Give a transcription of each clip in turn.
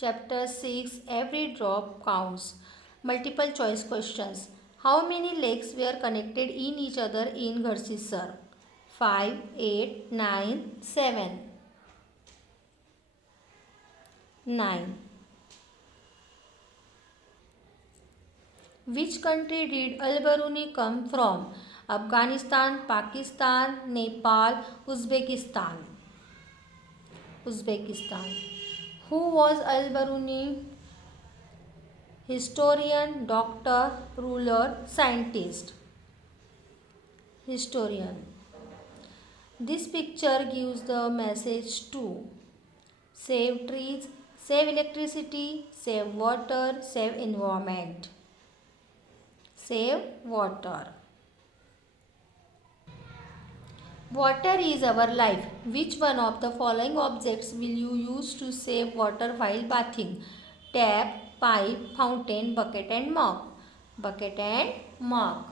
Chapter 6 Every Drop Counts. Multiple choice questions. How many legs were connected in each other in Gharsisar? 5, 8, 9, 7, 9. Which country did Al Baruni come from? Afghanistan, Pakistan, Nepal, Uzbekistan. Uzbekistan. Who was Al Baruni? Historian, doctor, ruler, scientist. Historian. This picture gives the message to save trees, save electricity, save water, save environment. Save water. Water is our life. Which one of the following objects will you use to save water while bathing? Tap, pipe, fountain, bucket and mug. Bucket and mug.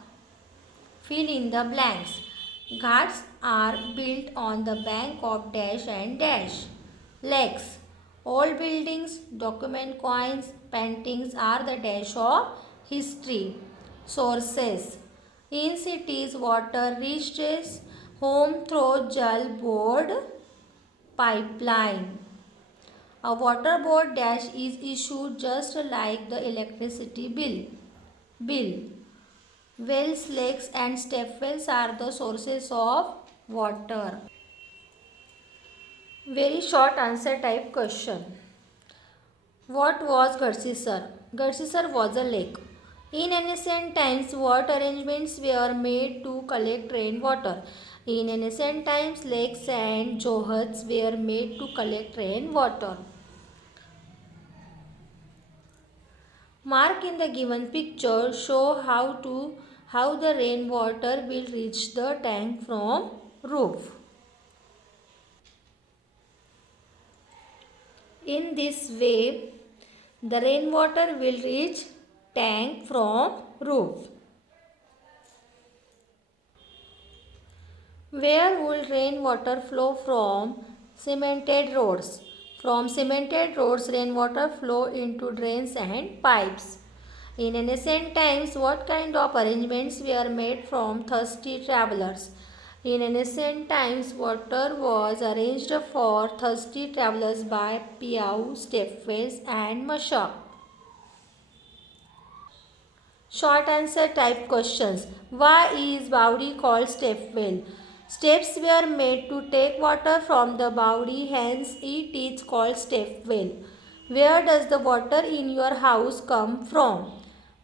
Fill in the blanks. Ghats are built on the bank of dash and dash. Lakes. Old buildings, document coins, paintings are the dash of history. Sources. In cities, water reaches home through Jal Board pipeline. A water board dash is issued just like the electricity bill. Wells, lakes and step wells are the sources of water. Very short answer type question. What was Garsisar? Garsisar was a lake. In ancient times, what arrangements were made to collect rainwater? In ancient times, lakes and johats were made to collect rainwater. Mark in the given picture show how the rainwater will reach the tank from roof. In this way, the rainwater will reach tank from roof. Where will rainwater flow from? Cemented roads. From cemented roads, rainwater flow into drains and pipes. In ancient times, what kind of arrangements were made from thirsty travelers? In ancient times, water was arranged for thirsty travelers by piau, stepwells and mashak. Short answer type questions. Why is Baudi called stepwell? Steps were made to take water from the Baudi, hence it is called stepwell. Where does the water in your house come from?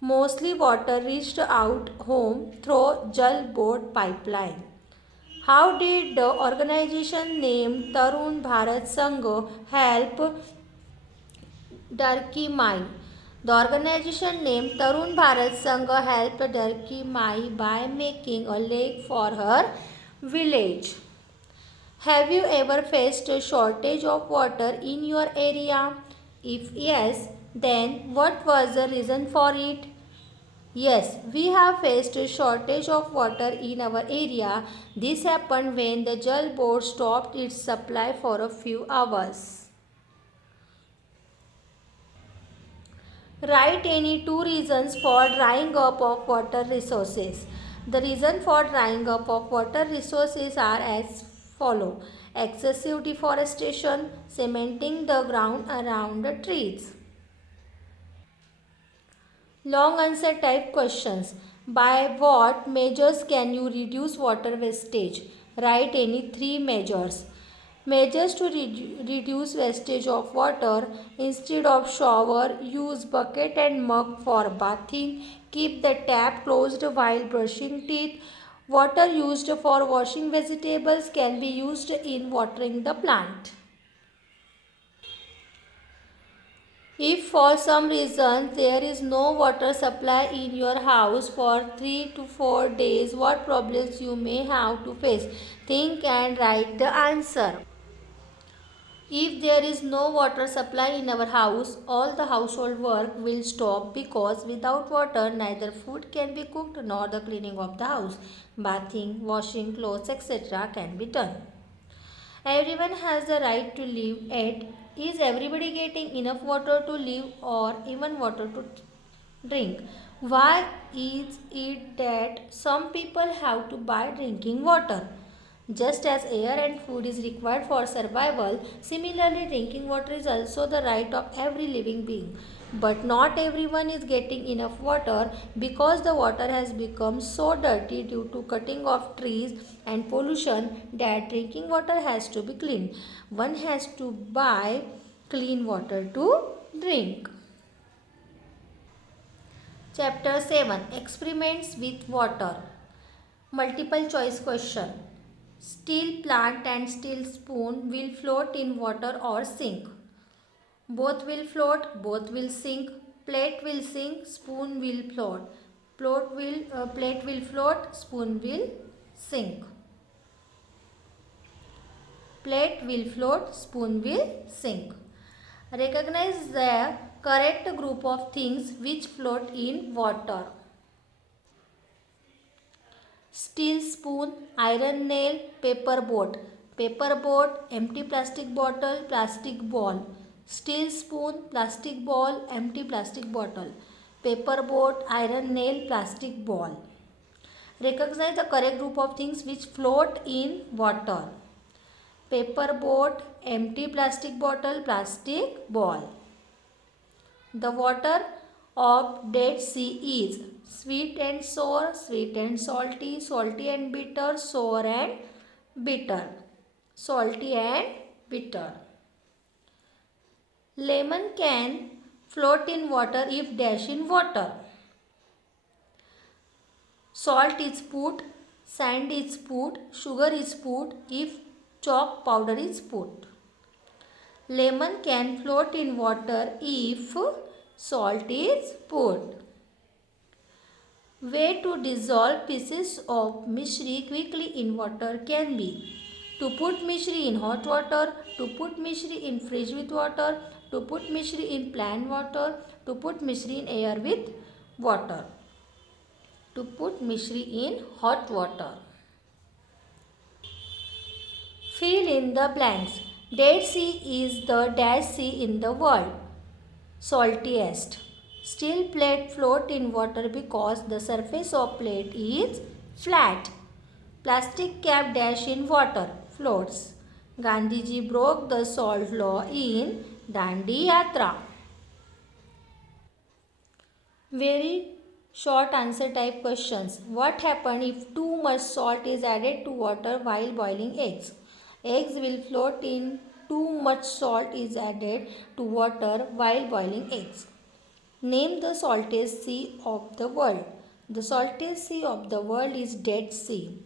Mostly water reached out home through Jal Board pipeline. How did the organization named Tarun Bharat Sangh help Darki Mai? The organization named Tarun Bharat Sangh helped Darki Mai by making a lake for her village. Have you ever faced a shortage of water in your area? If yes, then what was the reason for it? Yes, we have faced a shortage of water in our area. This happened when the Jal Board stopped its supply for a few hours. Write any two reasons for drying up of water resources. The reason for drying up of water resources are as follow. Excessive deforestation, cementing the ground around the trees. Long answer type questions. By what measures can you reduce water wastage? Write any three measures. Measures to reduce wastage of water. Instead of shower, use bucket and mug for bathing. Keep the tap closed while brushing teeth. Water used for washing vegetables can be used in watering the plant. If for some reason there is no water supply in your house for 3 to 4 days, what problems you may have to face? Think and write the answer. If there is no water supply in our house, all the household work will stop because without water neither food can be cooked nor the cleaning of the house, bathing, washing clothes, etc. can be done. Everyone has the right to live, yet, is everybody getting enough water to live or even water to drink? Why is it that some people have to buy drinking water? Just as air and food is required for survival, similarly, drinking water is also the right of every living being. But not everyone is getting enough water because the water has become so dirty due to cutting of trees and pollution that drinking water has to be cleaned. One has to buy clean water to drink. Chapter 7, Experiments with Water. Multiple choice question. Steel plant and steel spoon will float in water or sink. Both will float, both will sink. Plate will sink, spoon will float. Plate will float, spoon will sink. Plate will float, spoon will sink. Recognize the correct group of things which float in water. Steel spoon, iron nail, paper boat. Paper boat, empty plastic bottle, plastic ball. Steel spoon, plastic ball, empty plastic bottle. Paper boat, iron nail, plastic ball. Recognize the correct group of things which float in water. Paper boat, empty plastic bottle, plastic ball. The water of Dead Sea is sweet and sour, sweet and salty, salty and bitter, sour and bitter, salty and bitter. Lemon can float in water if dashed in water. Salt is put, sand is put, sugar is put if chalk powder is put. Lemon can float in water if salt is put. Way to dissolve pieces of mishri quickly in water can be to put mishri in hot water, to put mishri in fridge with water, to put mishri in plain water, to put mishri in air with water, to put mishri in hot water. Fill in the blanks. Dead Sea is the dash sea in the world. Saltiest. Steel plate float in water because the surface of plate is flat. Plastic cap dash in water floats. Gandhiji broke the salt law in Dandi Yatra. Very short answer type questions. What happens if too much salt is added to water while boiling eggs? Eggs will float in too much salt is added to water while boiling eggs. Name the saltiest sea of the world. The saltiest sea of the world is Dead Sea.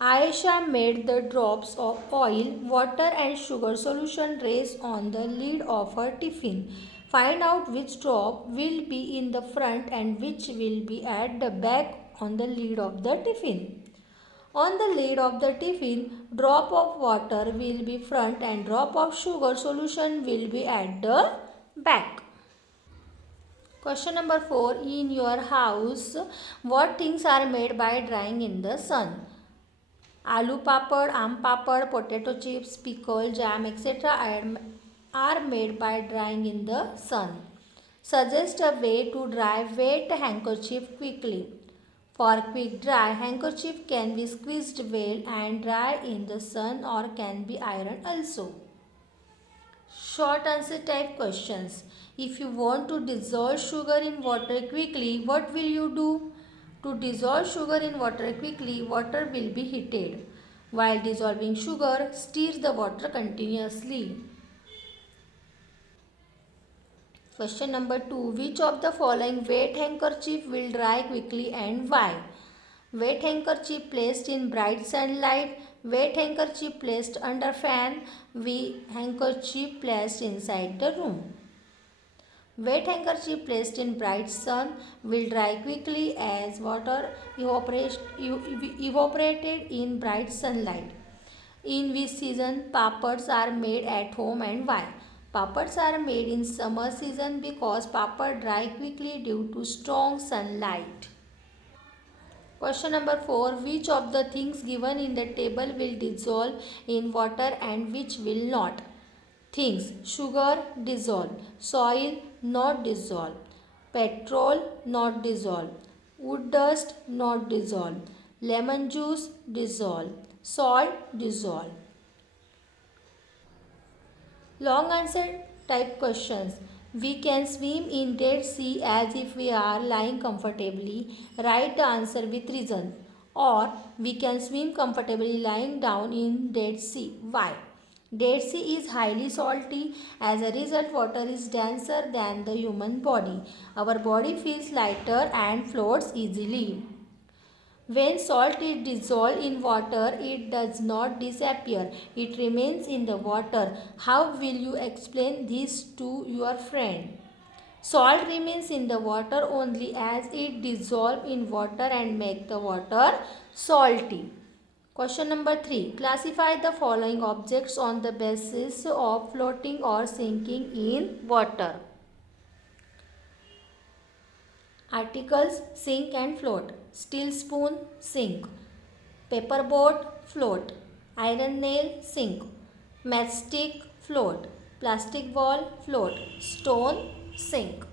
Aisha made the drops of oil, water and sugar solution race on the lid of her tiffin. Find out which drop will be in the front and which will be at the back on the lid of the tiffin. On the lid of the tiffin, drop of water will be front and drop of sugar solution will be at the back. Question number 4. In your house, what things are made by drying in the sun? Aloo papad, aam papad, potato chips, pickle, jam, etc. are made by drying in the sun. Suggest a way to dry wet handkerchief quickly. For quick dry, handkerchief can be squeezed well and dry in the sun or can be ironed also. Short answer type questions. If you want to dissolve sugar in water quickly, what will you do? To dissolve sugar in water quickly, water will be heated. While dissolving sugar, stir the water continuously. Question number 2. Which of the following wet handkerchief will dry quickly and why? Wet handkerchief placed in bright sunlight, wet handkerchief placed under fan, wet handkerchief placed inside the room. Wet handkerchief placed in bright sun will dry quickly as water evaporated in bright sunlight. In which season papads are made at home and why? Papads are made in summer season because papad dry quickly due to strong sunlight. Question number 4. Which of the things given in the table will dissolve in water and which will not? Things: sugar dissolve, soil not dissolve, petrol not dissolve, wood dust not dissolve, lemon juice dissolve, salt dissolve. Long answer type questions. We can swim in Dead Sea as if we are lying comfortably. Write the answer with reason. Or we can swim comfortably lying down in Dead Sea. Why? Dead Sea is highly salty. As a result, water is denser than the human body. Our body feels lighter and floats easily. When salt is dissolved in water, it does not disappear. It remains in the water. How will you explain this to your friend? Salt remains in the water only as it dissolves in water and make the water salty. Question number 3. Classify the following objects on the basis of floating or sinking in water. Articles: sink and float. Steel spoon, sink. Paper boat, float. Iron nail, sink. Matchstick, float. Plastic ball, float. Stone, sink.